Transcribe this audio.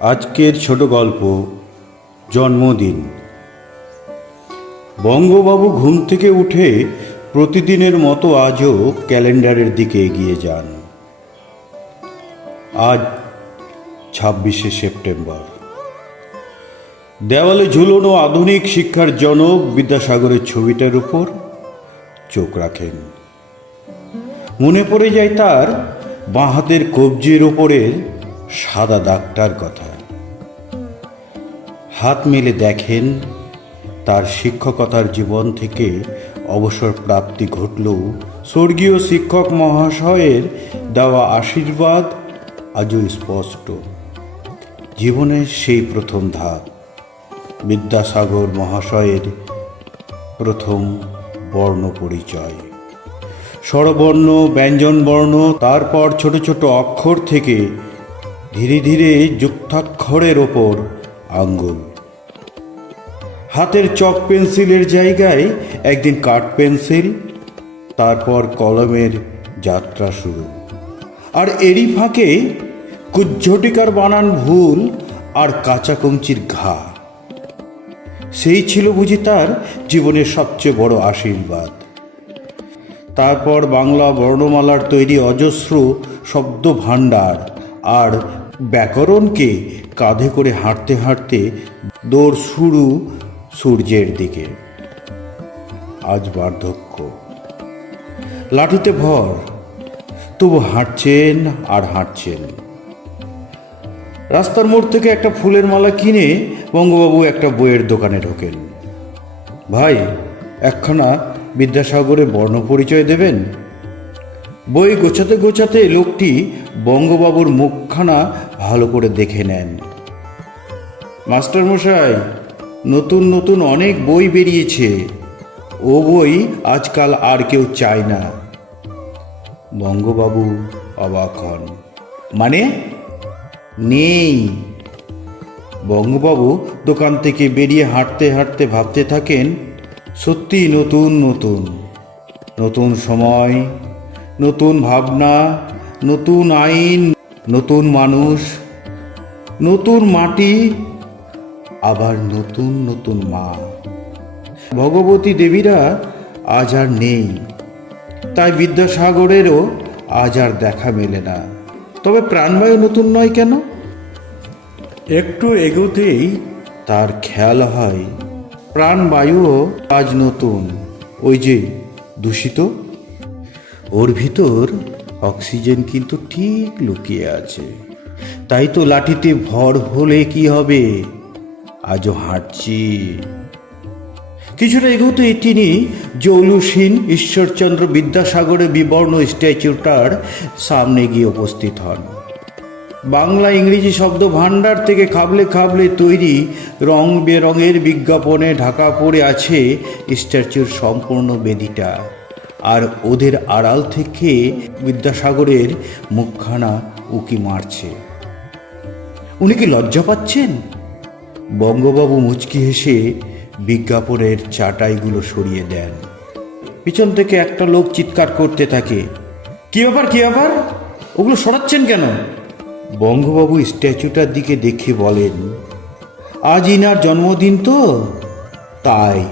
আজকের ছোট গল্প, জন্মদিন। বঙ্গবাবু ঘুম থেকে উঠে প্রতিদিনের মতো আজও ক্যালেন্ডারের দিকে এগিয়ে যান। আজ ছাব্বিশে সেপ্টেম্বর। দেওয়ালে ঝুলনো আধুনিক শিক্ষার জনক বিদ্যাসাগরের ছবিটার উপর চোখ রাখেন। মনে পড়ে যায় তার বাঁ হাতের কবজির ওপরের সাদা দাগটার কথা। হাত মেলে দেখেন, তার শিক্ষকতার জীবন থেকে অবসর প্রাপ্তি ঘটলেও স্বর্গীয় শিক্ষক মহাশয়ের দেওয়া আশীর্বাদ আজও স্পষ্ট। জীবনের সেই প্রথম ধাপ, বিদ্যাসাগর মহাশয়ের প্রথম বর্ণ পরিচয়। স্বরবর্ণ, ব্যঞ্জনবর্ণ, তারপর ছোট ছোট অক্ষর থেকে ধীরে ধীরে যুক্তাক্ষরের ওপর আঙ্গুল। হাতের চক পেন্সিলের জায়গায় একদিন কাঠ পেন্সিল, তারপর কলমের যাত্রা শুরু। আর এরই ফাঁকে কুজ্ঝটিকার বানান ভুল আর কাঁচা কঞ্চির ঘা। সেই ছিল বুঝি তার জীবনের সবচেয়ে বড় আশীর্বাদ। তারপর বাংলা বর্ণমালার তৈরি অজস্র শব্দ ভাণ্ডার আর ব্যাকরণকে কাঁধে করে হাঁটতে হাঁটতে দৌড় শুরু সূর্যের দিকে। আজ বার্ধক্য। লাঠিতে ভর। তবু হাঁটছেন আর হাঁটছেন। রাস্তার মোড় থেকে একটা ফুলের মালা কিনে বঙ্গবাবু একটা বইয়ের দোকানে ঢোকেন। ভাই, একখানা বিদ্যাসাগরের বর্ণ পরিচয় দেবেন? বই গোছাতে গোছাতে লোকটি বঙ্গবাবুর মুখখানা ভালো করে দেখে নেন। মাস্টারমশাই, নতুন নতুন অনেক বই বেরিয়েছে। ও বই আজকাল আর কেউ চায় না। বঙ্গবাবু অবাক হন। মানে? নেই। বঙ্গবাবু দোকান থেকে বেরিয়ে হাঁটতে হাঁটতে ভাবতে থাকেন সত্যি নতুন নতুন। নতুন সময় নতুন ভাবনা নতুন আইন নতুন মানুষ নতুন মাটি আবার নতুন নতুন মা। ভগবতী দেবীরা আজ আর নেই তাই বিদ্যাসাগরেরও আজ আর দেখা মেলে না। তবে প্রাণবায়ু নতুন নয় কেন? একটু এগোতেই তার খেয়াল হয় প্রাণবায়ুও আজ নতুন। ওই যে দূষিত? ওর ভিতর অক্সিজেন কিন্তু ঠিক লুকিয়ে আছে। তাই তো লাঠিতে ভর হলে কি হবে? আজও হাঁটছি। কিছুটা এগোতেই তিনি জৌলুসীন ঈশ্বরচন্দ্র বিদ্যাসাগরের বিবর্ণ স্ট্যাচুটার সামনে গিয়ে উপস্থিত হন। বাংলা ইংরেজি শব্দ ভাণ্ডার থেকে খাবলে খাবলে তৈরি রং বেরঙের বিজ্ঞাপনে ঢাকা পড়ে আছে স্ট্যাচুর সম্পূর্ণ বেদিটা। আর ওদের আড়াল থেকে বিদ্যাসাগরের মুখখানা উকি মারছে। উনি কি লজ্জা পাচ্ছেন? বঙ্গবাবু মুচকি হেসে বিজ্ঞাপনের চাটাইগুলো সরিয়ে দেন। পিছন থেকে একটা লোক চিৎকার করতে থাকে, কি ব্যাপার কি ব্যাপার? ওগুলো সরাচ্ছেন কেন? বঙ্গবাবু স্ট্যাচুটার দিকে দেখে বলেন, আজ ইনার জন্মদিন তো, তাই